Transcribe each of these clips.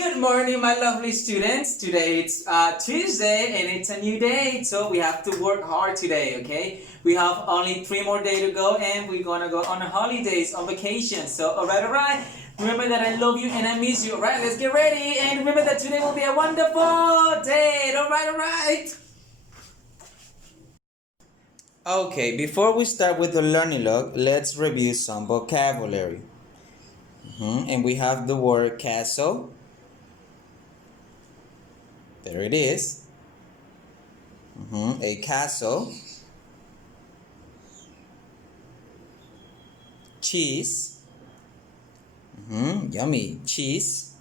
Good morning, my lovely students. Today it's Tuesday and it's a new day, so we have to work hard today, okay? We have only 3 more days to go and we're gonna go on holidays, on vacation. So, alright. Remember that I love you and I miss you, alright? Let's get ready and remember that today will be a wonderful day, alright. Okay, before we start with the learning log, let's review some vocabulary. And we have the word castle. There it is. A castle. Cheese. Yummy. Cheese.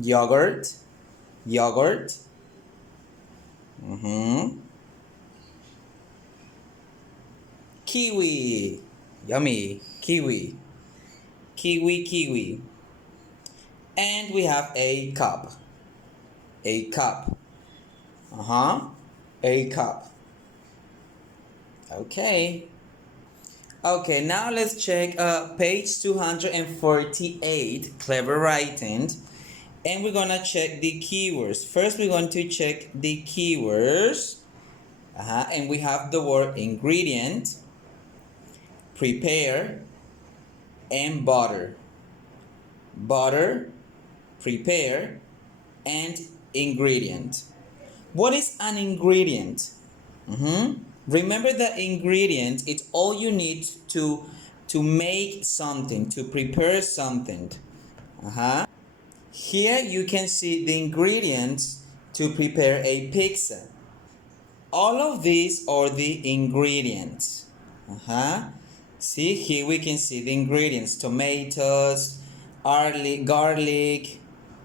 Yogurt. Yogurt. Kiwi. Yummy. Kiwi. Kiwi, kiwi. And we have a cup. A cup. A cup. Okay. Okay, now let's check page 248, clever writing. And we're gonna check the keywords. First, we're going to check the keywords. And we have the word ingredient, prepare, and butter. Butter, prepare, and ingredient. What is an ingredient? Remember that ingredient, it's all you need to make something, to prepare something. Here you can see the ingredients to prepare a pizza. All of these are the ingredients. See, here we can see the ingredients: tomatoes, garlic,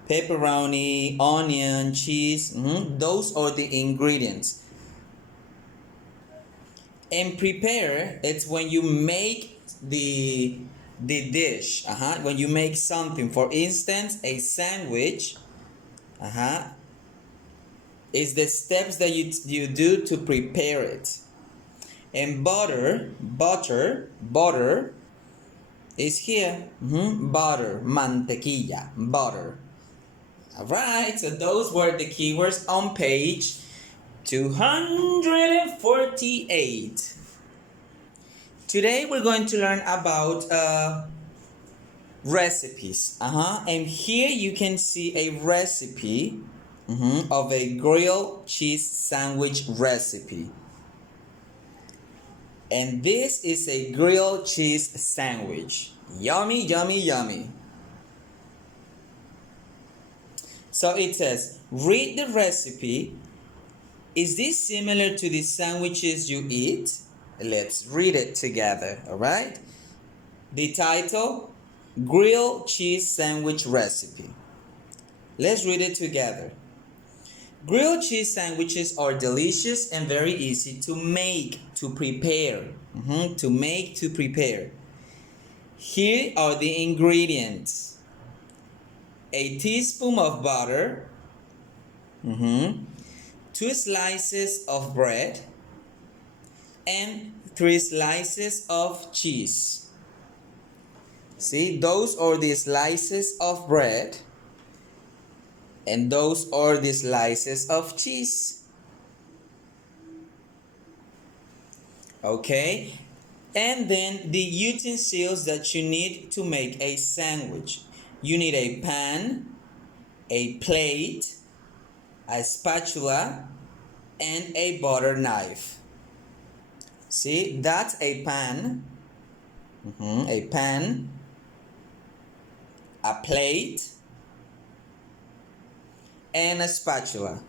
pepperoni, onion, cheese. Those are the ingredients. And prepare, it's when you make the dish. When you make something, for instance, a sandwich. Is the steps that you do to prepare it. And butter is here. Butter, mantequilla, butter. Alright, so those were the keywords on page 248. Today we're going to learn about recipes. And here you can see a recipe of a grilled cheese sandwich recipe. And this is a grilled cheese sandwich. Yummy, yummy, yummy. So it says, read the recipe. Is this similar to the sandwiches you eat? Let's read it together, alright? The title, grilled cheese sandwich recipe. Let's read it together. Grilled cheese sandwiches are delicious and very easy to make, to prepare. To make, to prepare. Here are the ingredients. A teaspoon of butter. 2 slices of bread. And 3 slices of cheese. See, those are the slices of bread. And those are the slices of cheese. Okay, and then the utensils that you need to make a sandwich. You need a pan, a plate, a spatula, and a butter knife. See, that's a pan, a plate, and a spatula,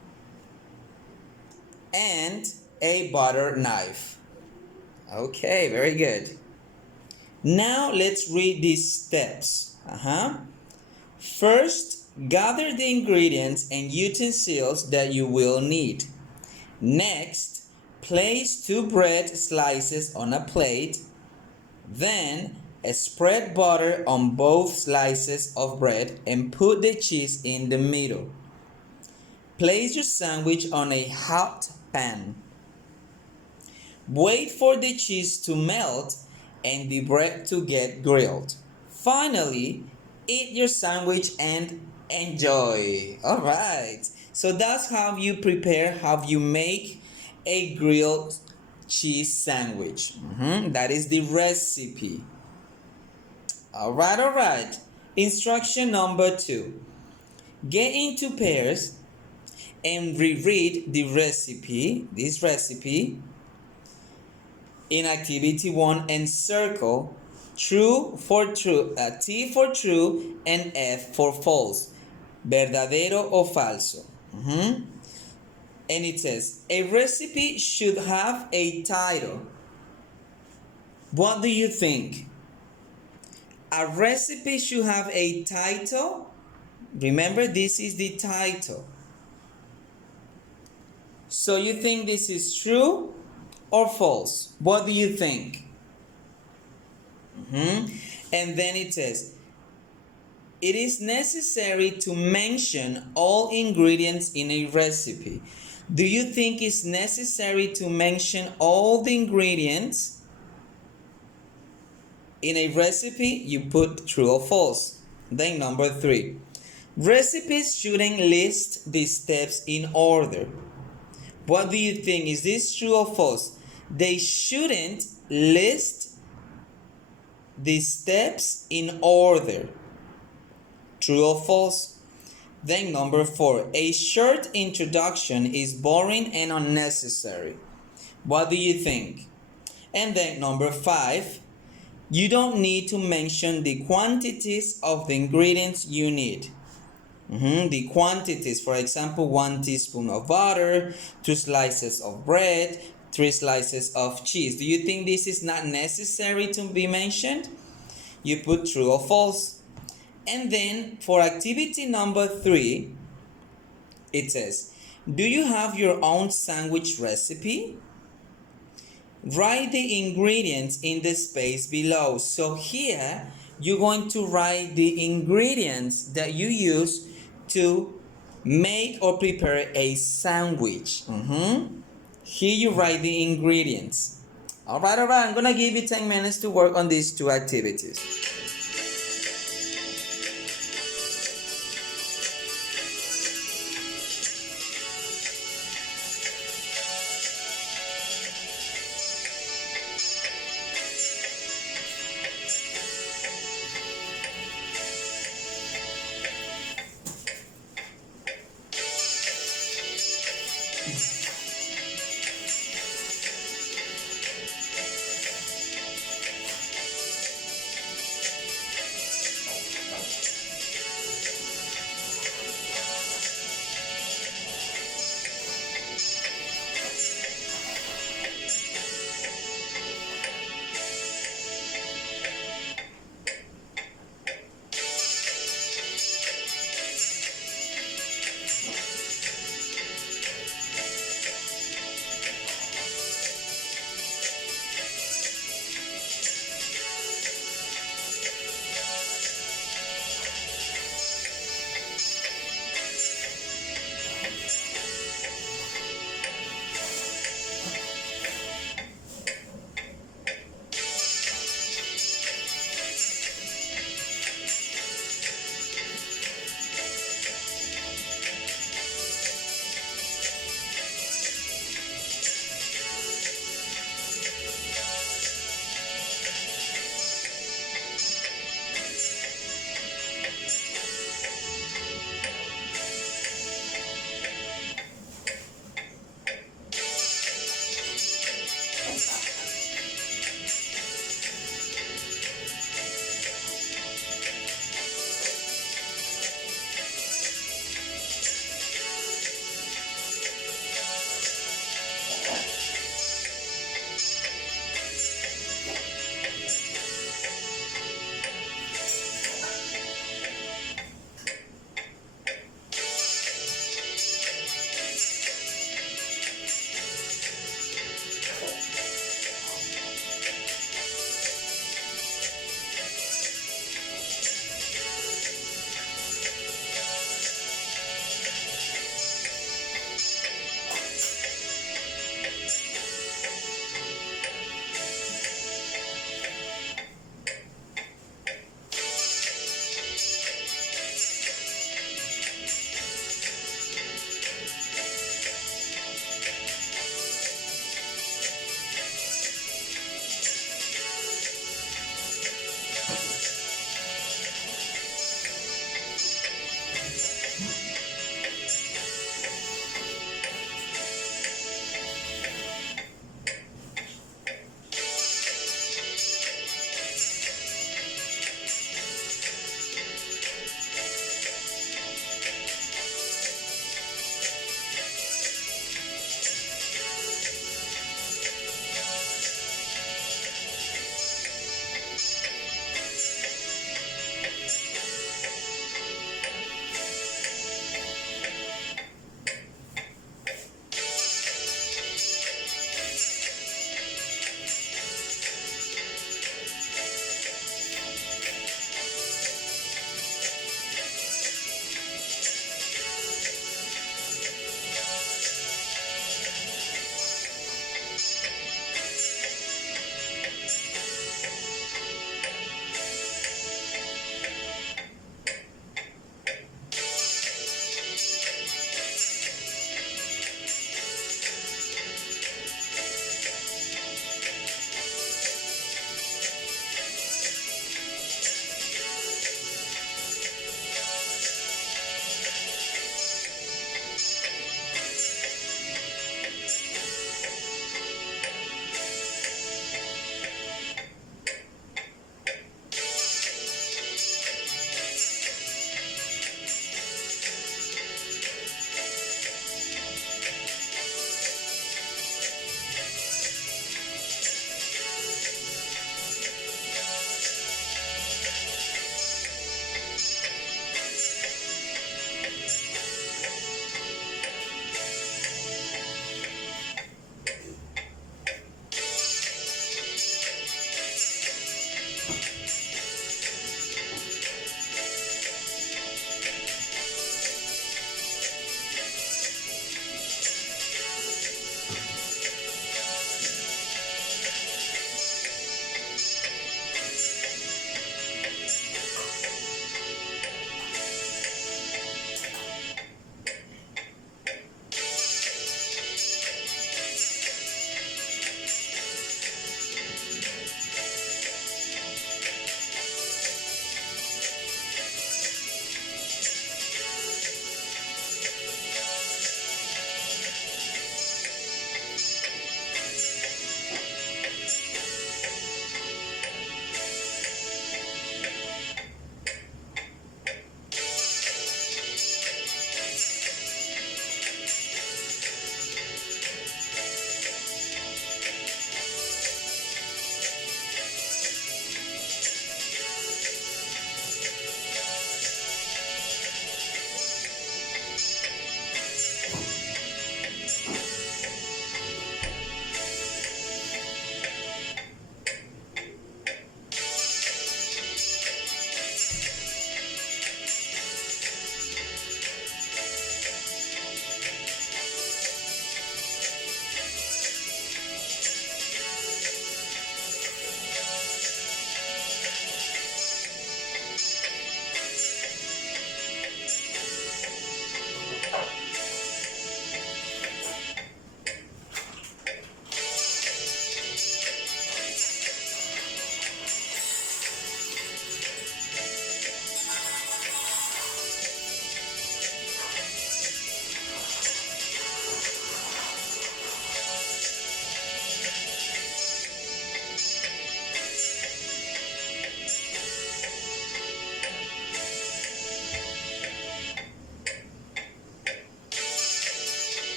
and a butter knife. Okay, very good. Now let's read these steps. First, gather the ingredients and utensils that you will need. Next, place 2 bread slices on a plate. Then, spread butter on both slices of bread and put the cheese in the middle. Place your sandwich on a hot pan. Wait for the cheese to melt and the bread to get grilled. Finally, eat your sandwich and enjoy. All right. So that's how you prepare, how you make a grilled cheese sandwich. That is the recipe. All right, all right. Instruction number 2. Get into pairs and reread the recipe, this recipe, in activity 1 and circle true for true, T for true and F for false, verdadero o falso. And it says a recipe should have a title. What do you think? A recipe should have a title. Remember, this is the title. So you think this is true or false? What do you think? And then it says, it is necessary to mention all ingredients in a recipe. Do you think it's necessary to mention all the ingredients in a recipe? You put true or false. Then number 3. Recipes shouldn't list the steps in order. What do you think? Is this true or false? They shouldn't list the steps in order. True or false? Then number 4. A short introduction is boring and unnecessary. What do you think? And then number 5. You don't need to mention the quantities of the ingredients you need. The quantities, for example, 1 teaspoon of butter, 2 slices of bread, 3 slices of cheese. Do you think this is not necessary to be mentioned? You put true or false. And then for activity number 3, it says, do you have your own sandwich recipe? Write the ingredients in the space below. So here, you're going to write the ingredients that you use to make or prepare a sandwich. Here you write the ingredients. All right. I'm going to give you 10 minutes to work on these 2 activities.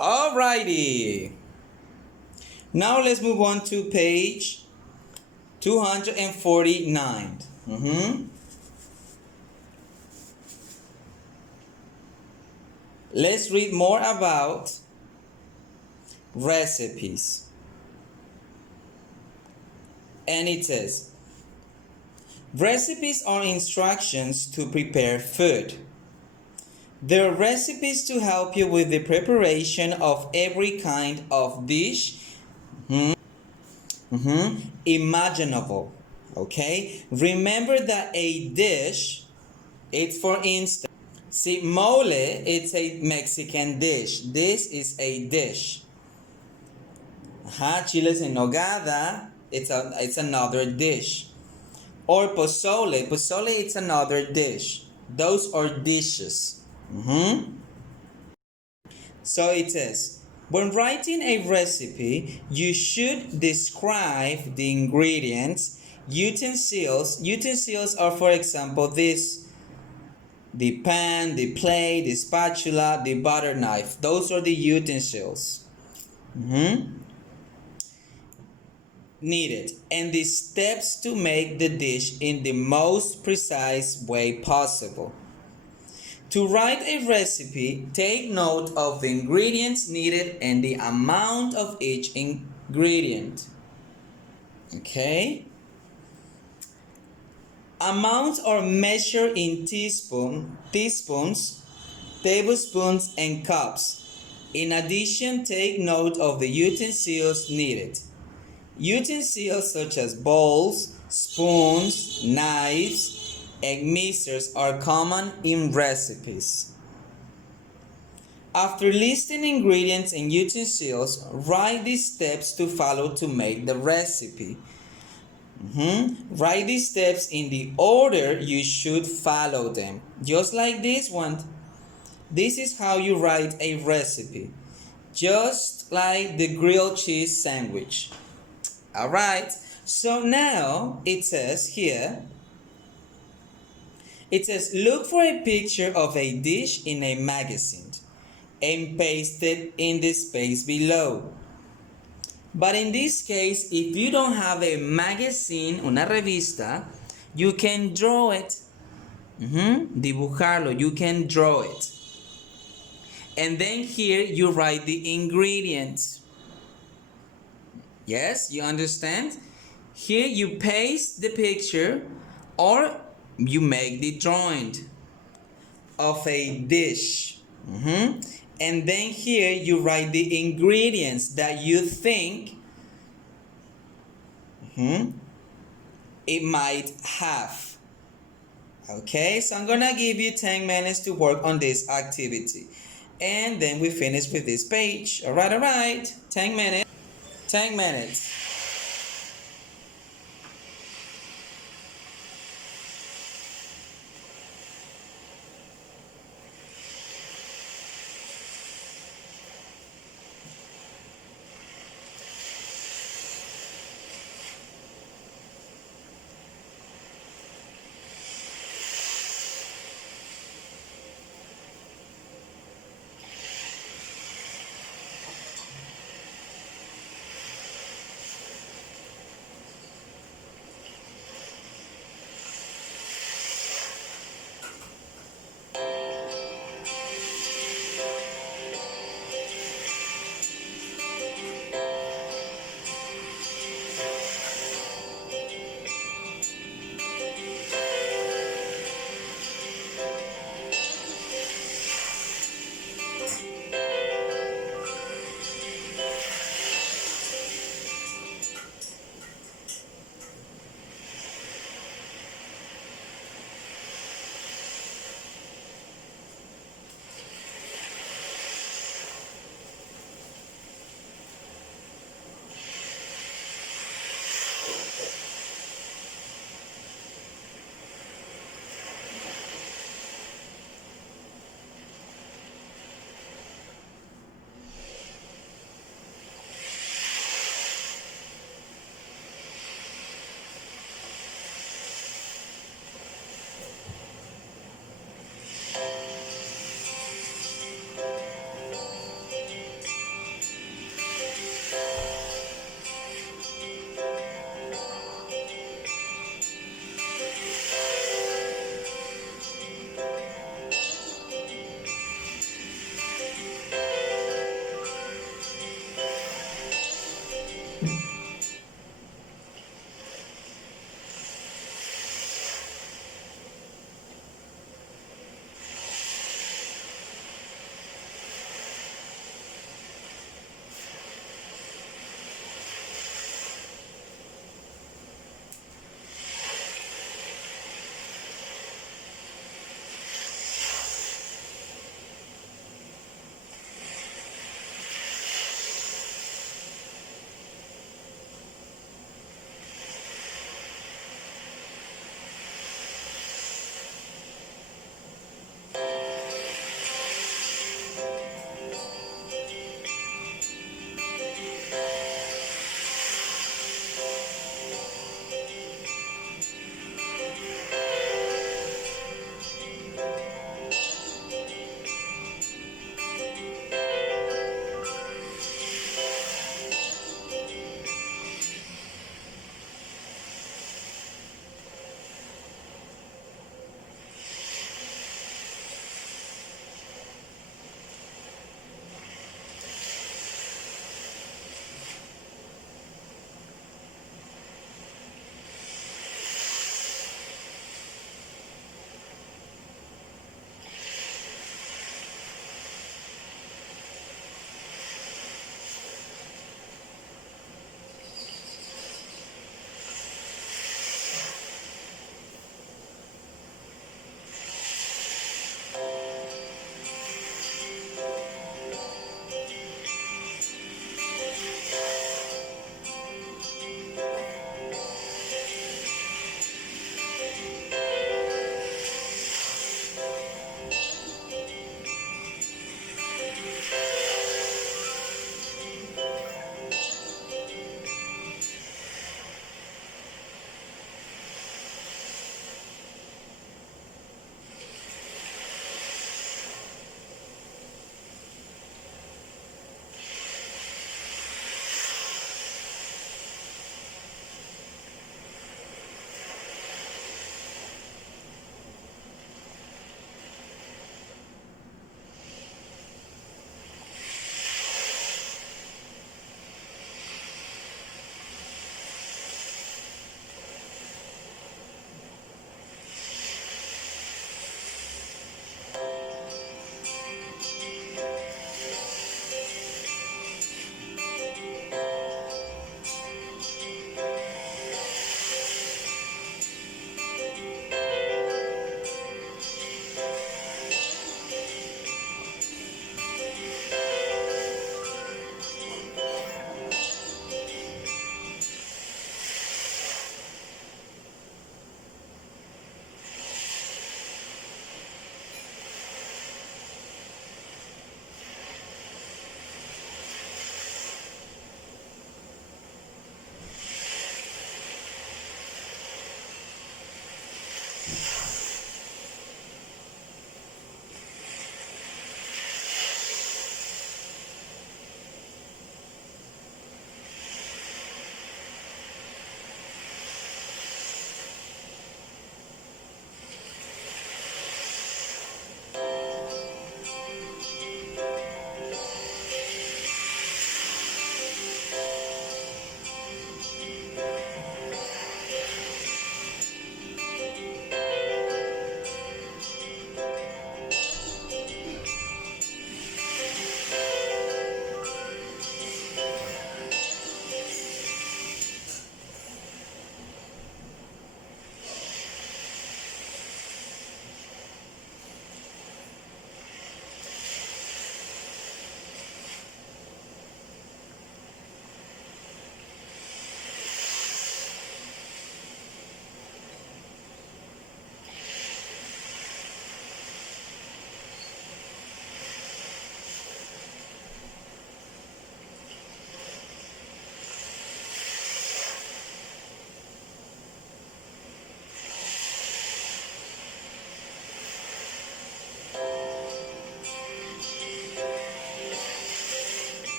Alrighty. Now let's move on to page 249. Let's read more about recipes. And it says, recipes are instructions to prepare food. They're recipes to help you with the preparation of every kind of dish imaginable. Okay? Remember that a dish, it's for instance, see, mole, it's a Mexican dish. This is a dish. Chiles en nogada, it's another dish. Or pozole, it's another dish. Those are dishes. So it says, when writing a recipe, you should describe the ingredients, utensils. Utensils are, for example, this, the pan, the plate, the spatula, the butter knife. Those are the utensils needed, and the steps to make the dish in the most precise way possible. To write a recipe, take note of the ingredients needed and the amount of each ingredient. Okay? Amounts are measured in teaspoons, tablespoons, and cups. In addition, take note of the utensils needed. Utensils such as bowls, spoons, knives, and mixers are common in recipes. After listing ingredients and utensils, write the steps to follow to make the recipe. Write these steps in the order you should follow them. Just like this one. This is how you write a recipe. Just like the grilled cheese sandwich. Alright, so now it says here, it says, look for a picture of a dish in a magazine and paste it in the space below. But in this case, if you don't have a magazine, una revista, you can draw it. Dibujarlo, you can draw it. And then here you write the ingredients. Yes, you understand? Here you paste the picture or you make the drawing of a dish. And then here you write the ingredients that you think it might have. Okay, so I'm gonna give you 10 minutes to work on this activity. And then we finish with this page. Alright. 10 minutes. 10 minutes.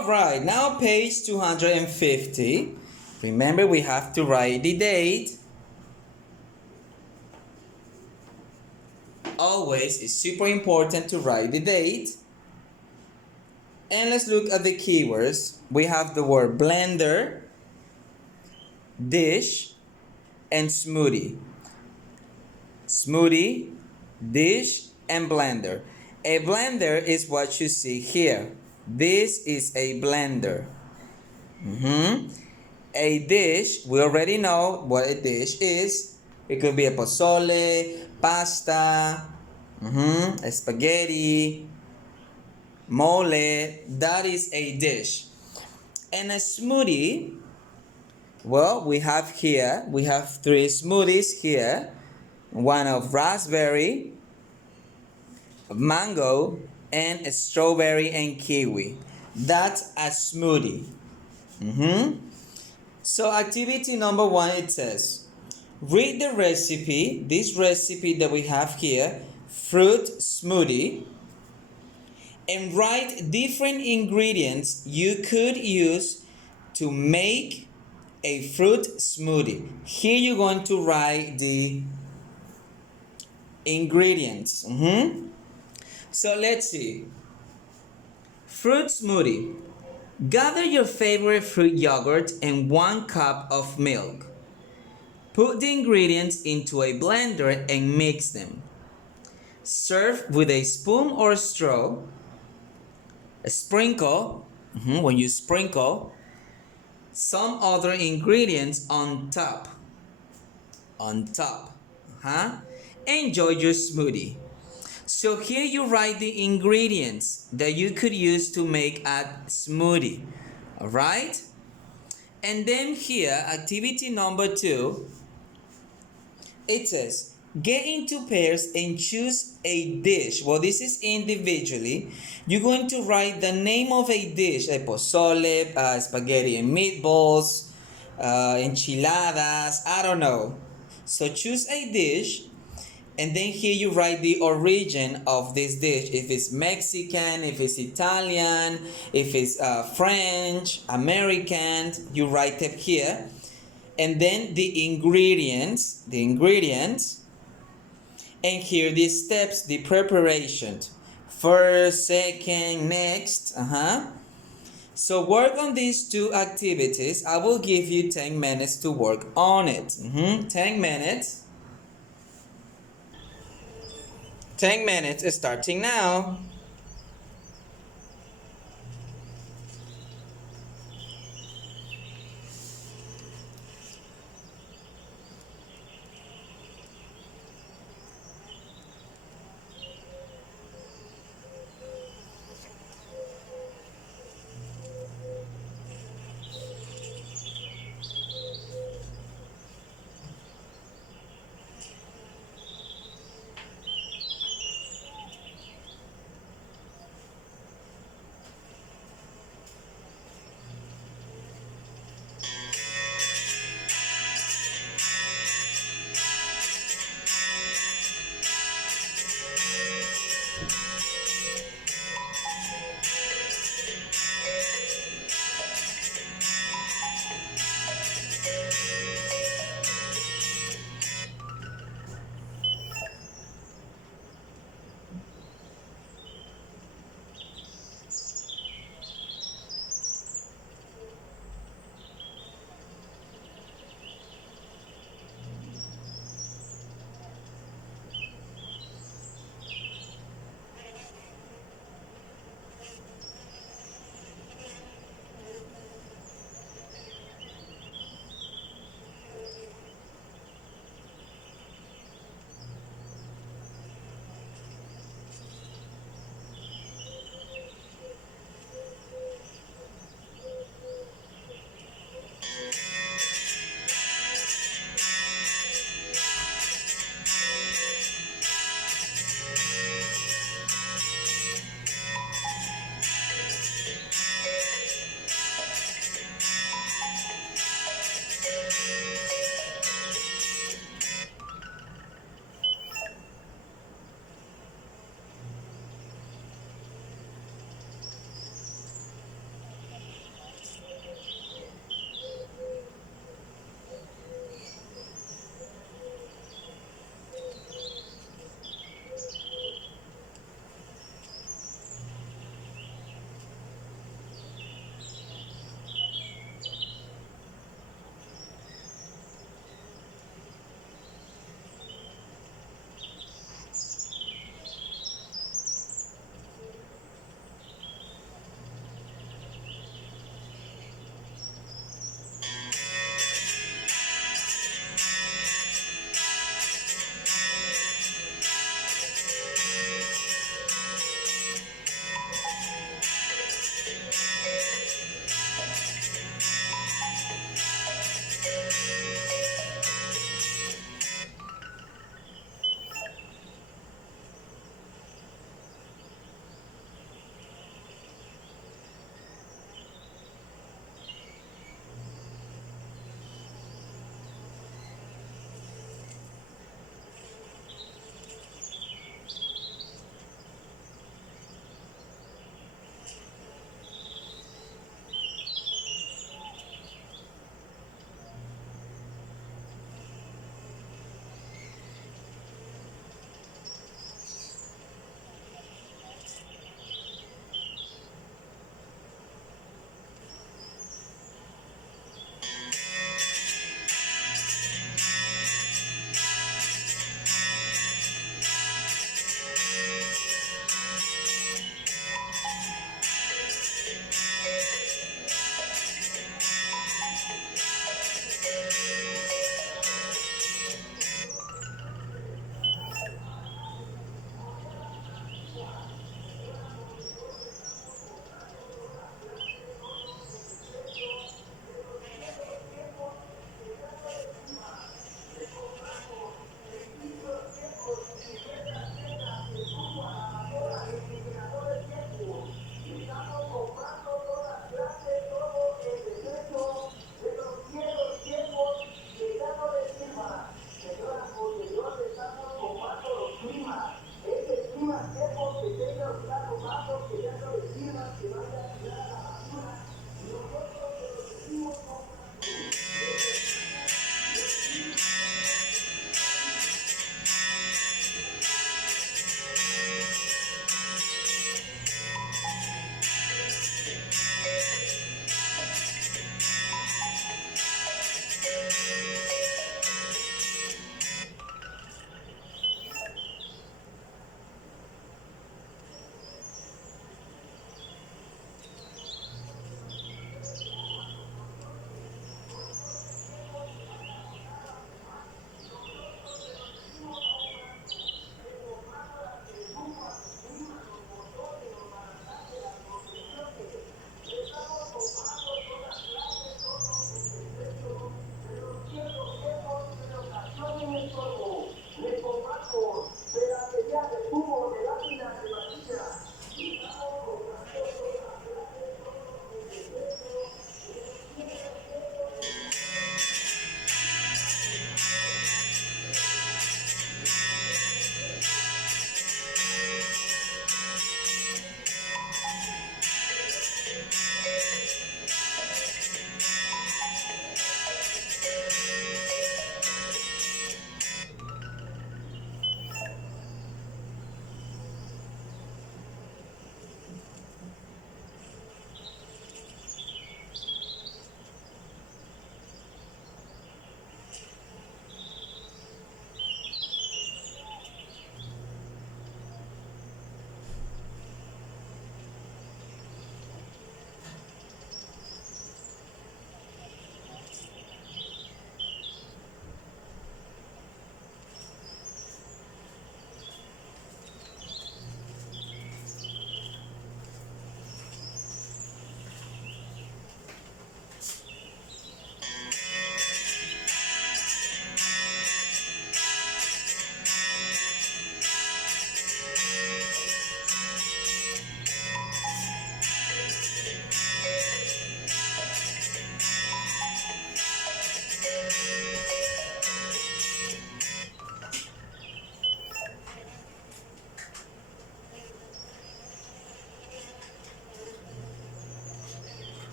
All right, now page 250. Remember, we have to write the date. Always, it's super important to write the date. And let's look at the keywords. We have the word blender, dish, and smoothie. Smoothie, dish, and blender. A blender is what you see here. This is a blender. A dish, we already know what a dish is. It could be a pozole, pasta, spaghetti, mole. That is a dish. And a smoothie, well, we have three smoothies here. One of raspberry, mango, and strawberry and kiwi. That's a smoothie. So activity number 1, it says, read the recipe, this recipe that we have here, fruit smoothie, and write different ingredients you could use to make a fruit smoothie. Here you're going to write the ingredients. So let's see. Fruit smoothie. Gather your favorite fruit yogurt and 1 cup of milk. Put the ingredients into a blender and mix them. Serve with a spoon or straw. Sprinkle, when you sprinkle, some other ingredients on top. Enjoy your smoothie. So here you write the ingredients that you could use to make a smoothie. Alright? And then here, activity number 2, it says, get into pairs and choose a dish. Well, this is individually. You're going to write the name of a dish, a pozole, spaghetti and meatballs, enchiladas, I don't know. So choose a dish, and then here you write the origin of this dish. If it's Mexican, if it's Italian, if it's French, American, you write it here. And then the ingredients, and here the steps, the preparation. First, second, next, So work on these 2 activities. I will give you 10 minutes to work on it. 10 minutes. 10 minutes is starting now.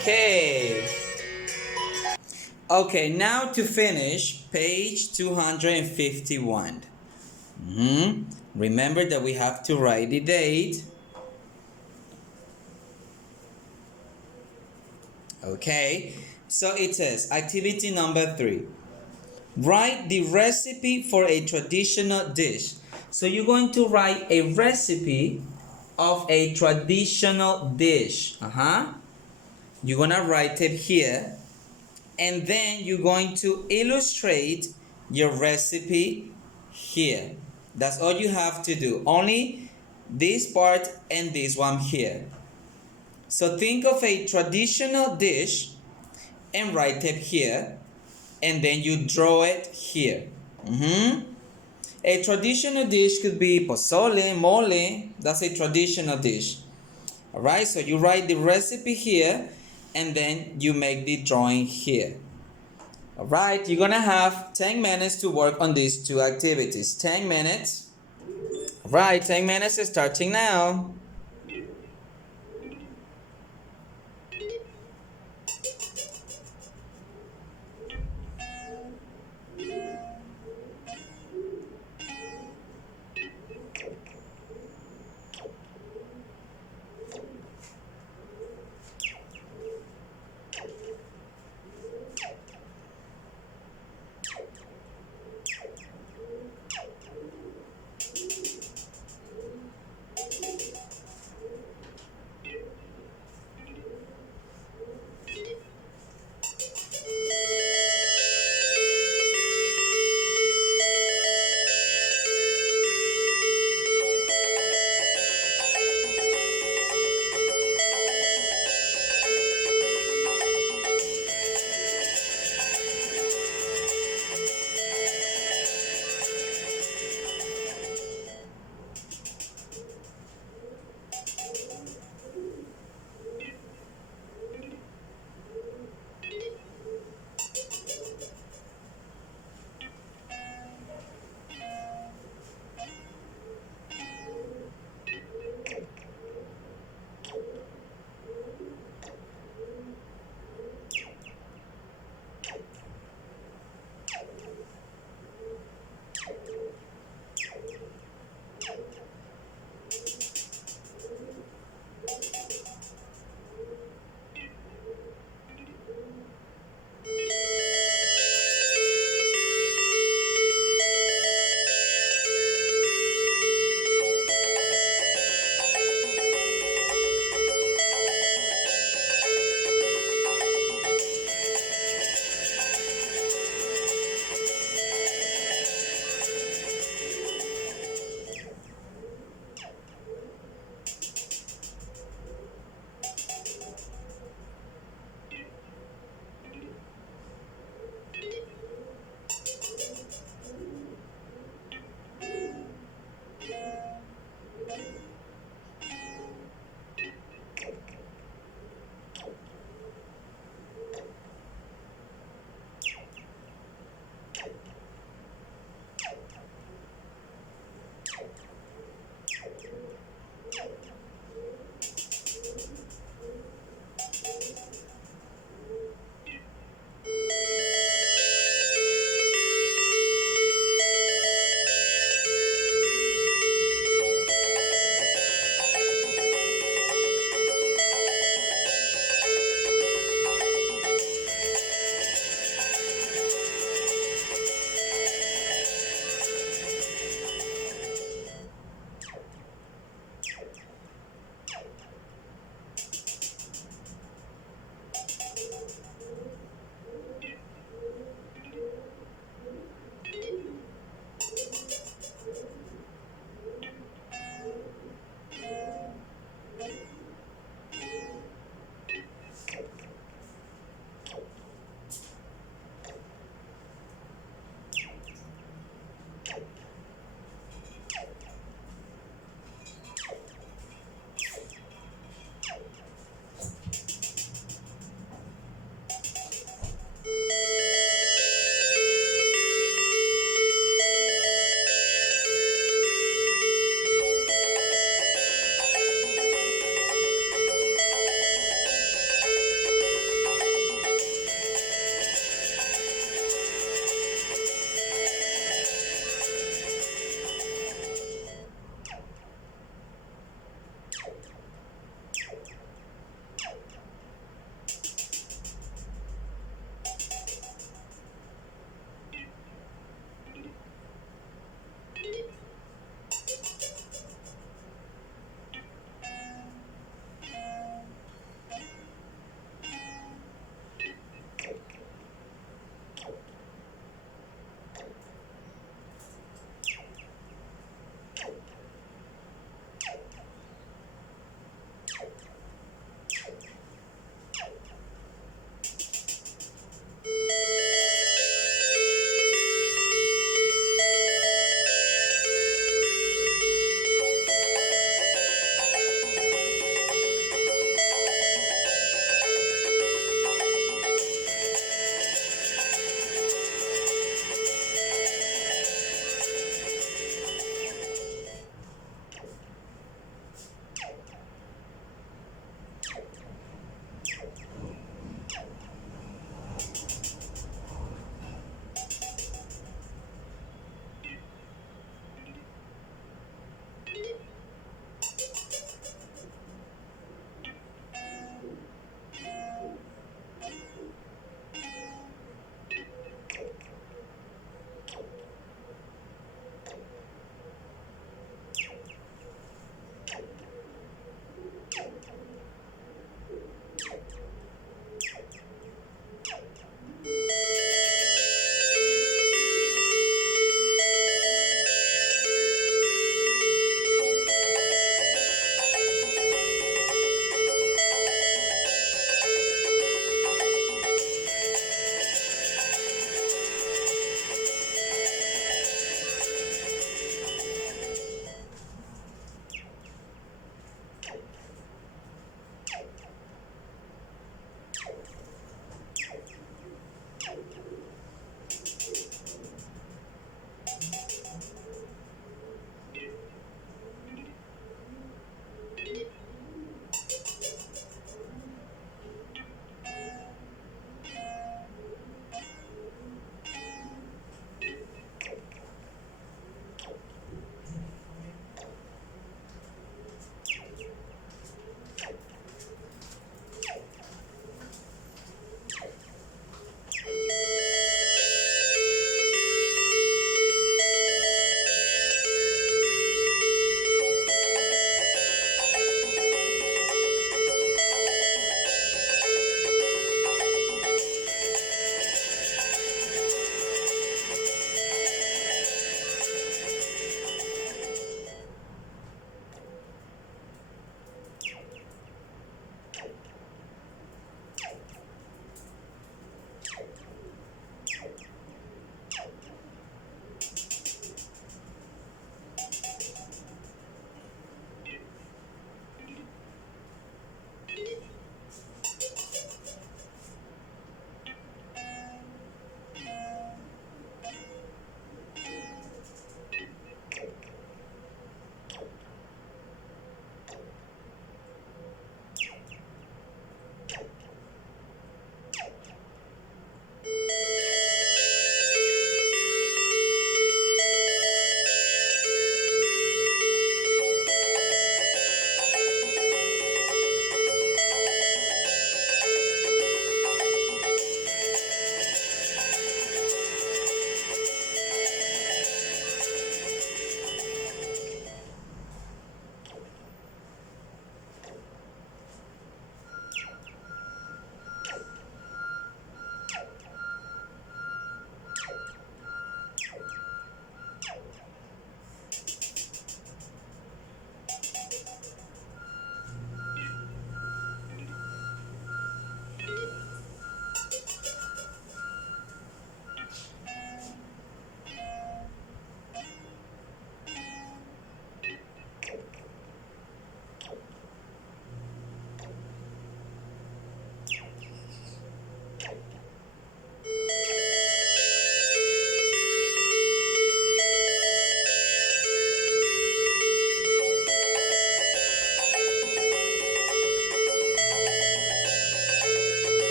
Okay. Okay, now to finish, page 251. Remember that we have to write the date. Okay, so it says activity number 3. Write the recipe for a traditional dish. So you're going to write a recipe of a traditional dish. You're gonna write it here, and then you're going to illustrate your recipe here. That's all you have to do. Only this part and this one here. So think of a traditional dish and write it here, and then you draw it here. A traditional dish could be pozole, mole. That's a traditional dish. Alright, so you write the recipe here, and then you make the drawing here. Alright, you're gonna have 10 minutes to work on these two activities. 10 minutes. Alright, 10 minutes is starting now.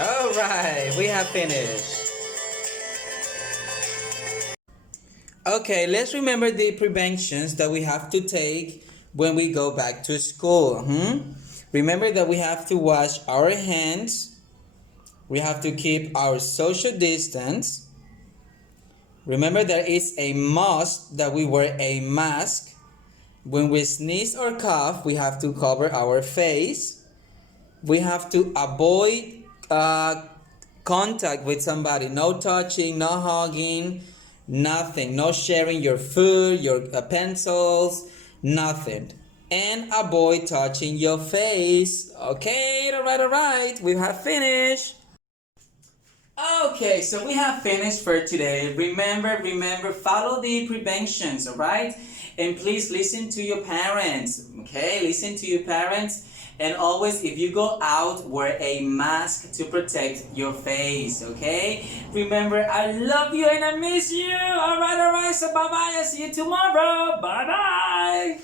All right, we have finished. Okay, let's remember the preventions that we have to take when we go back to school. Remember that we have to wash our hands. We have to keep our social distance. Remember that it's a must that we wear a mask. When we sneeze or cough, we have to cover our face. We have to avoid contact with somebody. No touching, no hugging, nothing. No sharing your food, your pencils, nothing. And avoid touching your face. Okay, all right. We have finished. Okay, so we have finished for today. Remember, follow the preventions, all right? And please listen to your parents, okay? Listen to your parents. And always, if you go out, wear a mask to protect your face, okay? Remember, I love you and I miss you. All right. So bye-bye. I'll see you tomorrow. Bye-bye.